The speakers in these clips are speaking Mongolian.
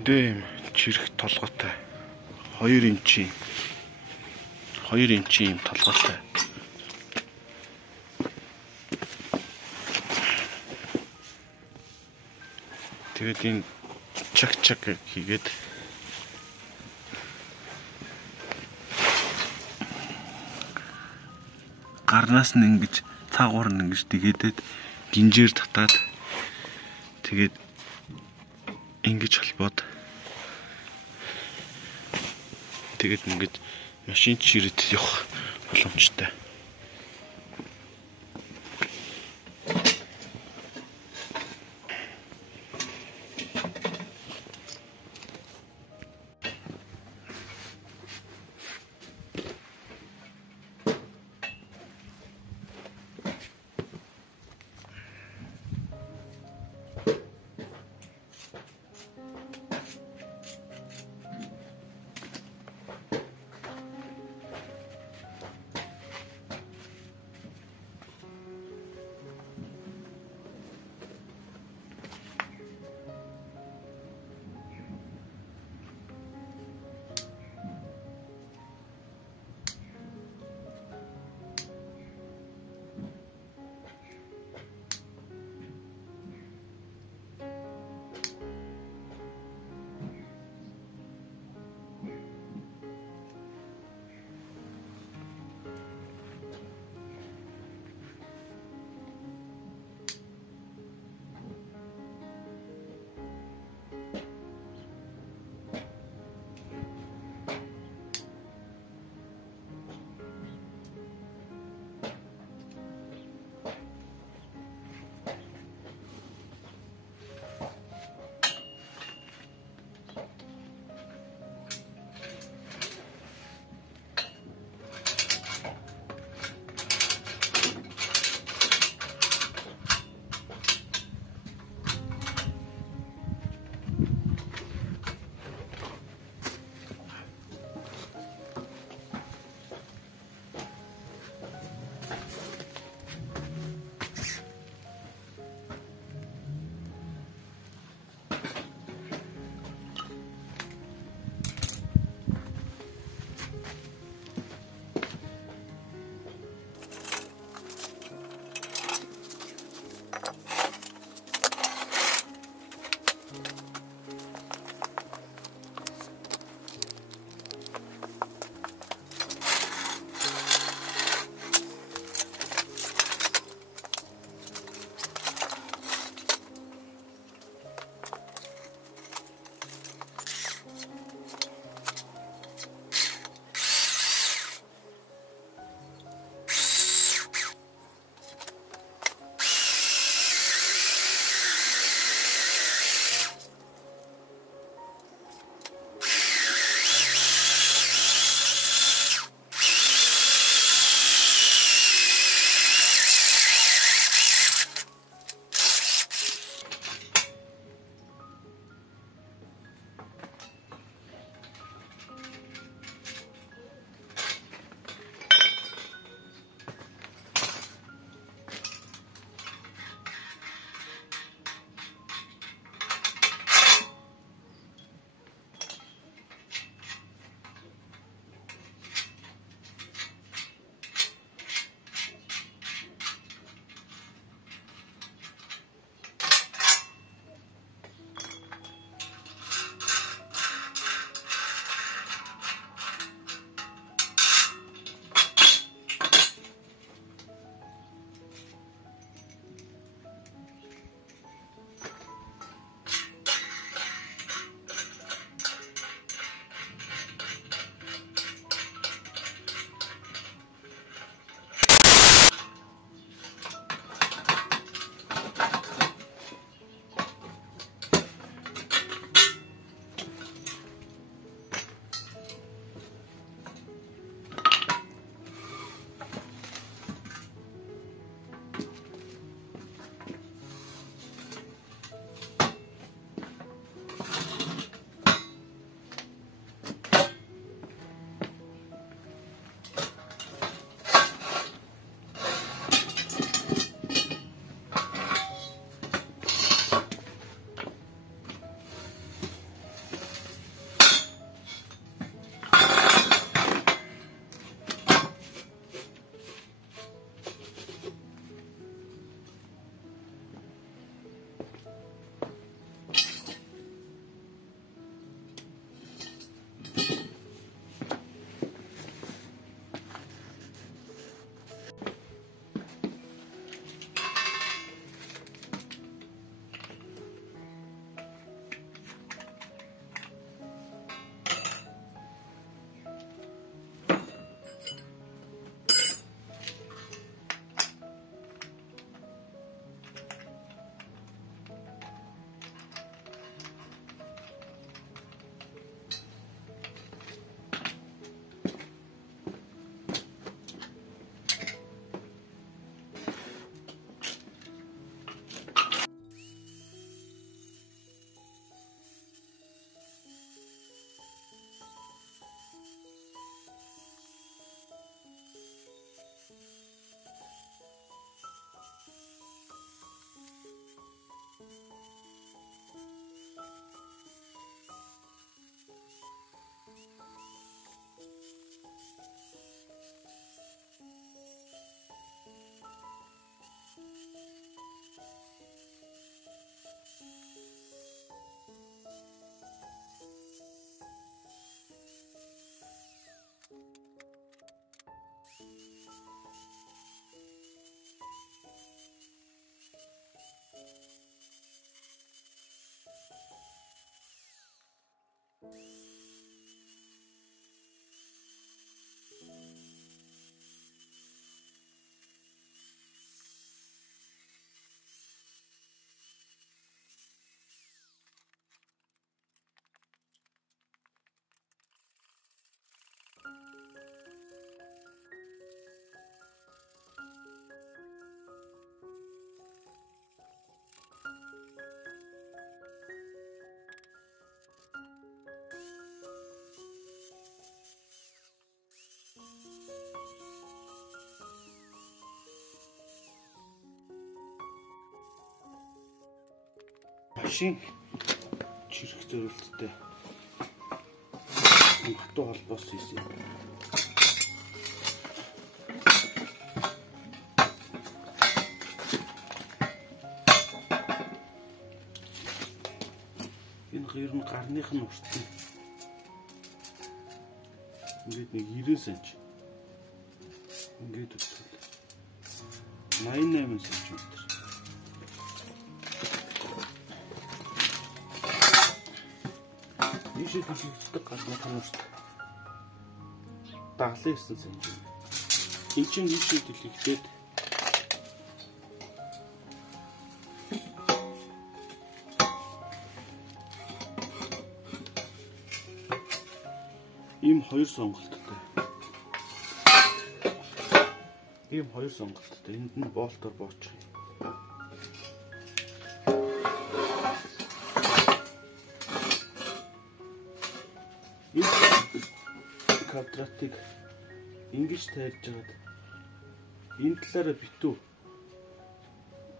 зөндөө юм чирэх толгойтой 2 инчийн юм толгойтой. Тэгээд энэ чак хийгээд гарнаас нь ингэж цаагуур нь ингэж дэгээдээд гинжээр татаад тэгээд ингэж холбоод тэгээд ингэж машин чирэд явах боломжтой. машин чирэх зорилттой хатуу холбоос хийсэн. Энэ ер нь гарных нь уртсан. Ингээд нэг 90 см. Ингээд үзвэл 88 см. Ийшээ дэлгэгддэг гарных нь урт 79 см. Энд чинь ийшээ дэлгэгдээд ийм хоёр сонголттой. Ийм хоёр сонголттой. Энд нь болтоор боочих юм. Энэ квадратыг ингэж тайлж байгаад энэ талаараа битүү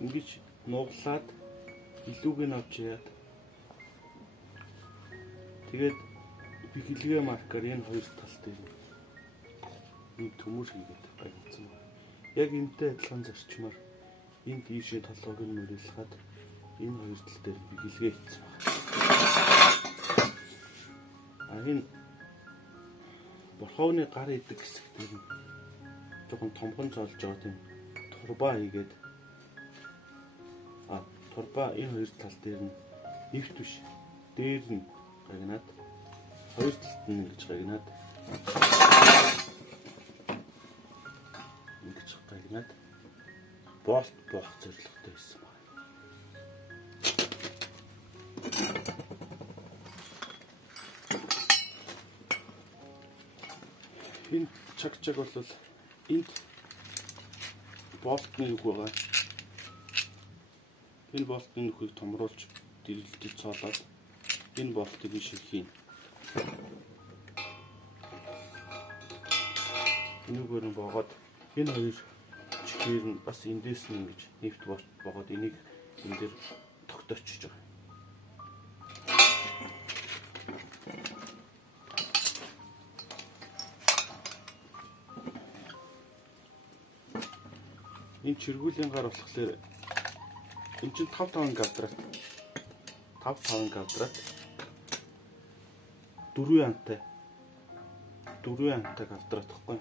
ингэж нуглаад илүүг нь авч яад. Тэгээд бэхлэгээ маркер энэ хоёр тал дээр нэг төмөр хийгээд байгуулсан байна. Яг энэтэй адилхан зарчмаар энд ийшээ толгойг нь мөрөлхөд энэ хоёр тал дээр бэхлэгээ хийсэн байна. Энэ борхооны гар идэг хэсэг дээр нь жоохон томхон цолж байгаа тийм турба хийгээд турба энэ хоёр тал дээр нь нэвт биш дээр нь гагнаад хоёр талд нь ингэж гагнаад болт боох зорилготой байсан байна. Энэ чаг бол энд болтны нүх байгаа. Энэ болтны нүхийг томруулж дэргэлдэж цоолоод энэ болтыг ширхийн. Энэгээр нь боогод энэ хоёр чихээр нь бас эндээс нь ингэж нэвт боогод энийг энэ дээр тогтоочж байгаа. Энэ чиргүүлийн гар болохоор энэ чинь 5 квадрат 4 янтай квадрат гэхгүй.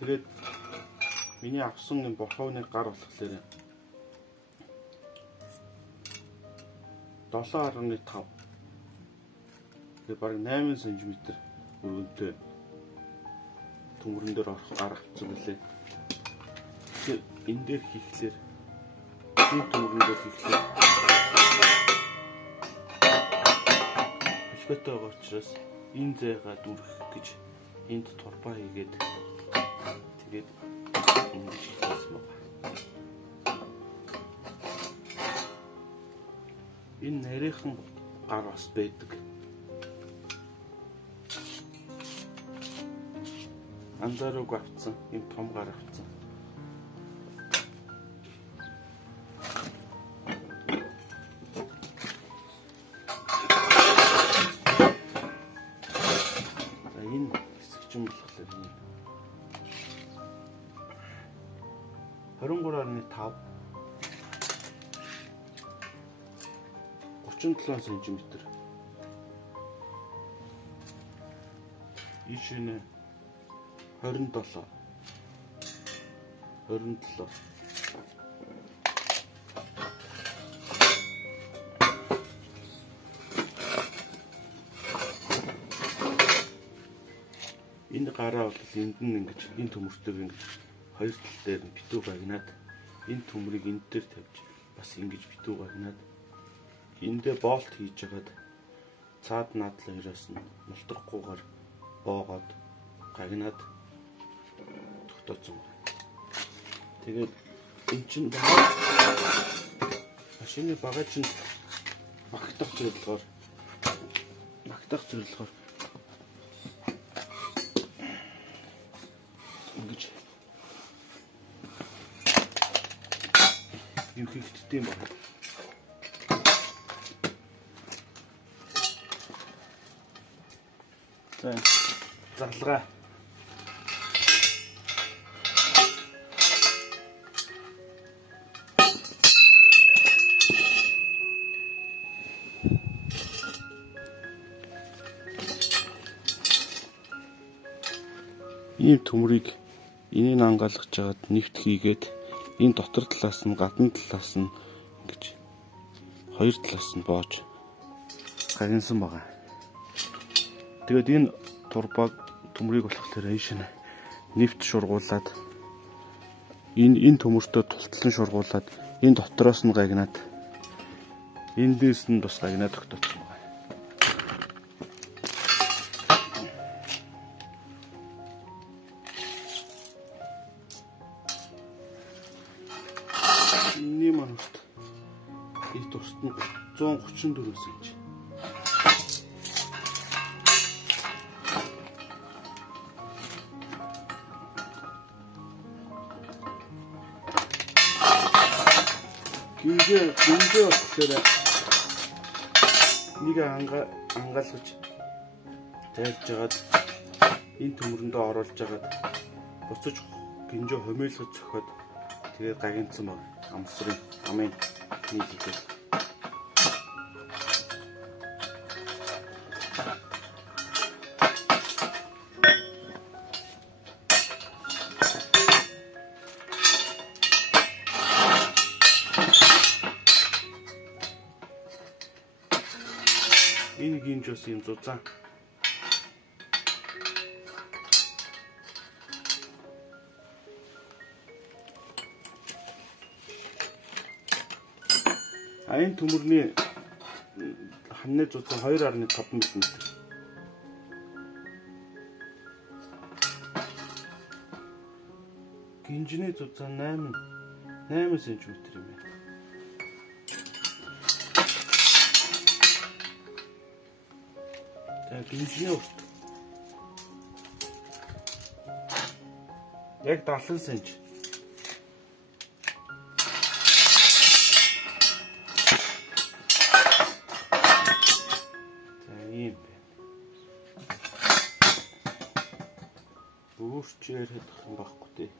Тэгээд миний авсан энэ борхооны гар болохоор 7.5 тэгээд бараг 8 см өргөнтэй төмөрөн дээр орох гар авсан билээ. Тэгэхээр энэ дээр хийхлээр энэ төмөрөн дээр хийхлээр хэлбэтэй байгаа учраас энэ зайгаа дүрх гэж энд турбаа хийгээд тэгээд ингэж хийсэн байна. Энэ нарийнхан гар бас байдаг. Анзаараг авцсан, юм том гар авцсан. За энэ хэсэг чинь болохоор 23.5 37 см. Ишинэ 27 энэ гараа бол энд нь ингэж энэ төмөртөг ингэж хоёр тал дээр нь битүү гагнаад энэ төмрийг энэ дээр тавьж бас ингэж битүү гагнаад эндээ болт хийж хагаад цаад наадал хоёроос нь мултрахгүйгээр боогоод гагнаад тогтооцсон байна. Тэгээд эн чинь машины багаж нь багтах зорилгоор ингэж юм хийгддэм байна. За залгаа. Ийм төмрийг энийг ангаалгаж жагаад нэвт хийгээд энэ дотор талаас нь гадна талаас нь ингэж хоёр талаас нь боож гагнсан байгаа. Тэгээд энэ турбаг төмрийг болохоор ийш нэвт шургуулад энэ төмөртөө тултлан шургуулад энэ дотроос нь гагнаад эндээс нь бас гагнаад тогтоосон байна. Энэний манарт их тусад нь 134 см. Гинжээ болохоор нэг ангаалгаж тайлж жагаад энэ төмөрөндөө оруулж жагаад буцаж гинжээ хомейлгож цохиод тэгээд гагнцсан байна. Амсрын амын нийлээд энэ гинжээс юм зузаан энэ төмөрний хамны зузаан 2.5 м. Гинжний зузаан 8 см юм байна. За гинжний урт яг 70 см. Өөрчээр хэлэх юм байхгүй тий.